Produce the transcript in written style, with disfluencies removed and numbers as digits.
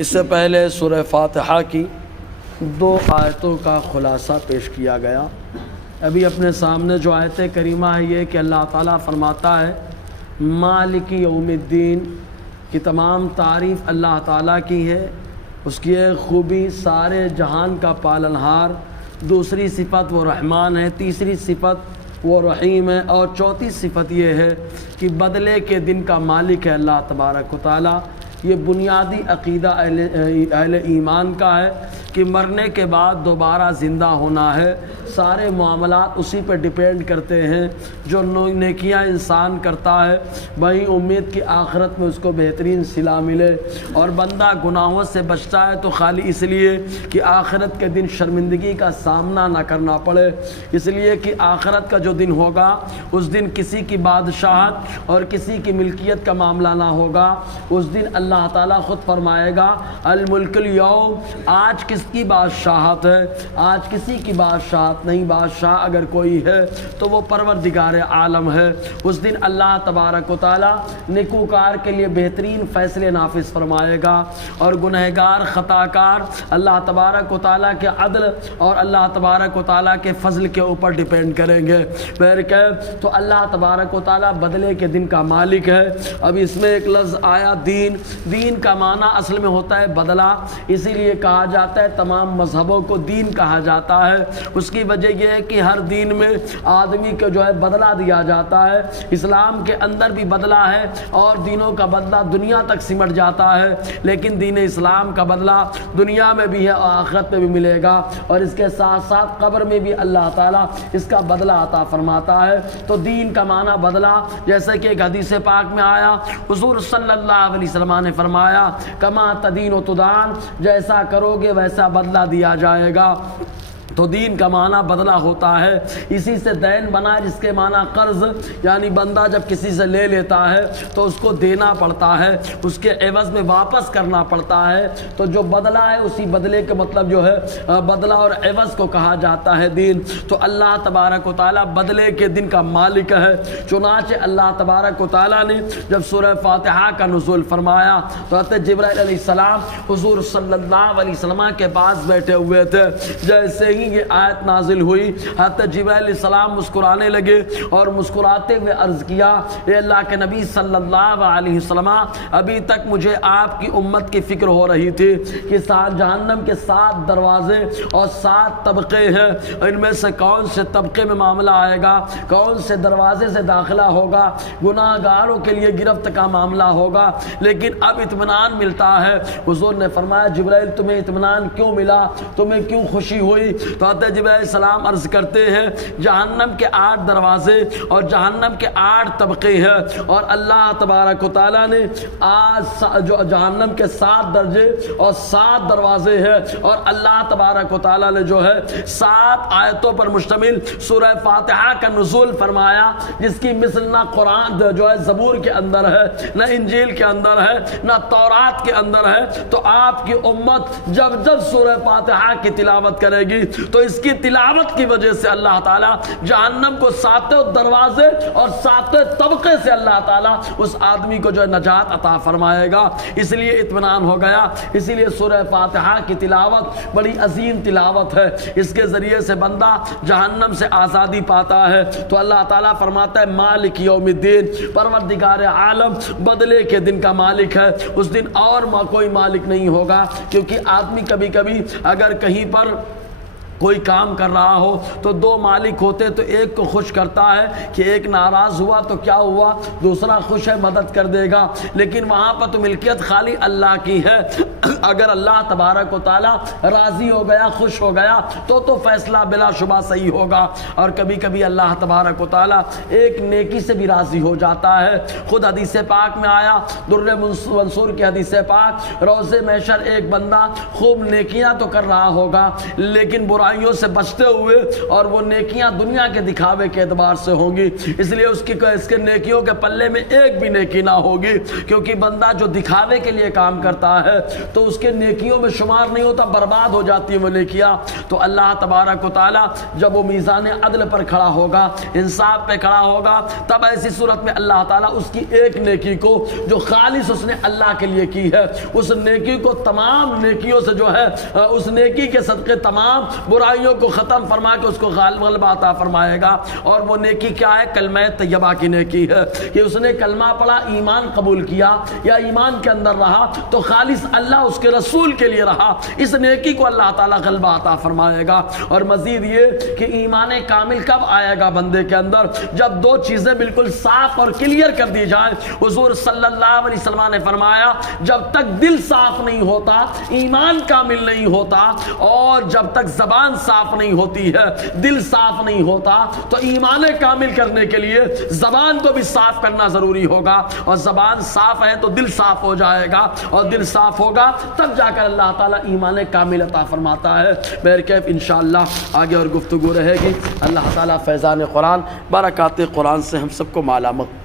اس سے پہلے سورہ فاتحہ کی 2 آیتوں کا خلاصہ پیش کیا گیا۔ ابھی اپنے سامنے جو آیت کریمہ ہے یہ کہ اللہ تعالیٰ فرماتا ہے مالک یوم الدین، کی تمام تعریف اللہ تعالیٰ کی ہے، اس کی ایک خوبی سارے جہان کا پالنہار، دوسری صفت وہ رحمان ہے، تیسری صفت وہ رحیم ہے، اور چوتھی صفت یہ ہے کہ بدلے کے دن کا مالک ہے اللہ تبارک و تعالیٰ۔ یہ بنیادی عقیدہ اہل ایمان کا ہے کہ مرنے کے بعد دوبارہ زندہ ہونا ہے۔ سارے معاملات اسی پہ ڈیپینڈ کرتے ہیں۔ جو نیکیاں انسان کرتا ہے وہی امید کی آخرت میں اس کو بہترین صلہ ملے، اور بندہ گناہوں سے بچتا ہے تو خالی اس لیے کہ آخرت کے دن شرمندگی کا سامنا نہ کرنا پڑے، اس لیے کہ آخرت کا جو دن ہوگا اس دن کسی کی بادشاہت اور کسی کی ملکیت کا معاملہ نہ ہوگا۔ اس دن اللہ تعالیٰ خود فرمائے گا الملک اليوم، آج کس کی بادشاہت ہے؟ آج کسی کی بادشاہت نہیں، بادشاہ اگر کوئی ہے تو وہ پروردگار عالم ہے۔ اس دن اللہ تبارک و تعالیٰ نیکوکار کے لیے بہترین فیصلے نافذ فرمائے گا، اور گنہگار خطاکار اللہ تبارک و تعالیٰ کے عدل اور اللہ تبارک و تعالیٰ کے فضل کے اوپر ڈیپینڈ کریں گے۔ بہرکیف تو اللہ تبارک و تعالیٰ بدلے کے دن کا مالک ہے۔ اب اس میں ایک لفظ آیا دین۔ دین کا معنی اصل میں ہوتا ہے بدلہ، اسی لیے کہا جاتا ہے تمام مذہبوں کو دین کہا جاتا ہے۔ اس کی وجہ یہ ہے کہ ہر دین میں آدمی کو جو ہے بدلہ دیا جاتا ہے۔ اسلام کے اندر بھی بدلہ ہے، اور دینوں کا بدلہ دنیا تک سمٹ جاتا ہے، لیکن دین اسلام کا بدلہ دنیا میں بھی ہے اور آخرت میں بھی ملے گا، اور اس کے ساتھ ساتھ قبر میں بھی اللہ تعالیٰ اس کا بدلہ عطا فرماتا ہے۔ تو دین کا معنی بدلہ، جیسے کہ ایک حدیث پاک میں آیا، حضور صلی اللہ علیہ وسلم نے فرمایا کما تدین و تدان، جیسا کرو گے ویسا بدلہ دیا جائے گا۔ تو دین کا معنی بدلہ ہوتا ہے۔ اسی سے دین بنا جس کے معنی قرض، یعنی بندہ جب کسی سے لے لیتا ہے تو اس کو دینا پڑتا ہے، اس کے عوض میں واپس کرنا پڑتا ہے۔ تو جو بدلہ ہے اسی بدلے کے مطلب جو ہے بدلہ اور عوض کو کہا جاتا ہے دین۔ تو اللہ تبارک و تعالیٰ بدلے کے دن کا مالک ہے۔ چنانچہ اللہ تبارک و تعالیٰ نے جب سورہ فاتحہ کا نزول فرمایا تو حضرت جبرائیل علیہ السلام حضور صلی اللہ علیہ وسلم کے پاس بیٹھے ہوئے تھے۔ جیسے ہی یہ آیت نازل ہوئی حضرت جبرائیل علیہ السلام مسکرانے لگے، اور مسکراتے ہوئے عرض کیا اے اللہ کے نبی صلی اللہ علیہ وسلم، ابھی تک مجھے آپ کی امت کی فکر ہو رہی تھی کہ جہنم کے 7 دروازے اور 7 طبقے ہیں، ان میں سے کون سے طبقے میں معاملہ آئے گا، کون سے دروازے سے داخلہ ہوگا، گناہ گاروں کے لیے گرفت کا معاملہ ہوگا۔ لیکن اب اطمینان ملتا ہے۔ حضور نے فرمایا جبرائیل تمہیں اطمینان کیوں ملا، تمہیں کیوں خوشی ہوئی؟ تو حضرت جبرائیل علیہ السلام عرض کرتے ہیں جہنم کے 8 دروازے اور جہنم کے 8 طبقے ہیں، اور اللہ تبارک و تعالیٰ نے آج جو جہنم کے 7 درجے اور 7 دروازے ہیں، اور اللہ تبارک و تعالیٰ نے جو ہے 7 آیتوں پر مشتمل سورہ فاتحہ کا نزول فرمایا، جس کی مثل نہ قرآن جو ہے زبور کے اندر ہے، نہ انجیل کے اندر ہے، نہ تورات کے اندر ہے۔ تو آپ کی امت جب جب سورہ فاتحہ کی تلاوت کرے گی تو اس کی تلاوت کی وجہ سے اللہ تعالیٰ جہنم کو 7 دروازے اور 7 طبقے سے اللہ تعالیٰ اس آدمی کو جو ہے نجات عطا فرمائے گا۔ اس لیے اطمینان ہو گیا۔ اسی لیے سورہ فاتحہ کی تلاوت بڑی عظیم تلاوت ہے، اس کے ذریعے سے بندہ جہنم سے آزادی پاتا ہے۔ تو اللہ تعالیٰ فرماتا ہے مالک یوم الدین، پروردگار عالم بدلے کے دن کا مالک ہے۔ اس دن اور کوئی مالک نہیں ہوگا، کیونکہ آدمی کبھی کبھی اگر کہیں پر کوئی کام کر رہا ہو تو 2 مالک ہوتے، تو ایک کو خوش کرتا ہے کہ ایک ناراض ہوا تو کیا ہوا، دوسرا خوش ہے مدد کر دے گا، لیکن وہاں پر تو ملکیت خالی اللہ کی ہے۔ اگر اللہ تبارک و تعالیٰ راضی ہو گیا، خوش ہو گیا تو فیصلہ بلا شبہ صحیح ہوگا۔ اور کبھی کبھی اللہ تبارک و تعالیٰ ایک نیکی سے بھی راضی ہو جاتا ہے۔ خود حدیث پاک میں آیا، در منصور کی حدیث پاک، روز محشر ایک بندہ خوب نیکیاں تو کر رہا ہوگا لیکن برا برائیوں سے بچتے ہوئے، اور وہ نیکیاں دنیا کے دکھاوے کے اعتبار سے ہوں گی، اس لیے اس کے نیکیوں کے پلے میں ایک بھی نیکی نہ ہوگی، کیونکہ بندہ جو دکھاوے کے لیے کام کرتا ہے تو اس کے نیکیوں میں شمار نہیں ہوتا، برباد ہو جاتی ہیں وہ نیکیاں۔ تو اللہ تبارک و تعالیٰ جب وہ میزان عدل پر کھڑا ہوگا، انصاف پہ کھڑا ہوگا، تب ایسی صورت میں اللہ تعالیٰ اس کی ایک نیکی کو جو خالص اس نے اللہ کے لیے کی ہے، اس نیکی کو تمام نیکیوں سے جو ہے اس نیکی کے صدقے تمام برائیوں کو ختم فرما کے اس کو غلبہ عطا فرمائے گا۔ اور وہ نیکی کیا ہے؟ کلمہ طیبہ کی نیکی ہے کہ اس نے کلمہ پڑھا، ایمان قبول کیا یا ایمان کے اندر رہا تو خالص اللہ اس کے رسول کے لیے رہا، اس نیکی کو اللہ تعالیٰ غلبہ عطا فرمائے گا۔ اور مزید یہ کہ ایمان کامل کب آئے گا بندے کے اندر؟ جب دو چیزیں بالکل صاف اور کلیئر کر دی جائیں۔ حضور صلی اللہ علیہ وسلم نے فرمایا جب تک دل صاف نہیں ہوتا ایمان کامل نہیں ہوتا، اور جب تک زبان صاف نہیں ہوتی ہے دل صاف نہیں ہوتا، تو ایمان کامل کرنے کے لیے زبان کو بھی صاف کرنا ضروری ہوگا، اور زبان صاف ہے تو دل صاف ہو جائے گا، اور دل صاف ہوگا تب جا کر اللہ تعالیٰ ایمان کامل عطا فرماتا ہے۔ بہرکیف انشاءاللہ آگے اور گفتگو رہے گی۔ اللہ تعالیٰ فیضان قرآن برکات قرآن سے ہم سب کو مالا مال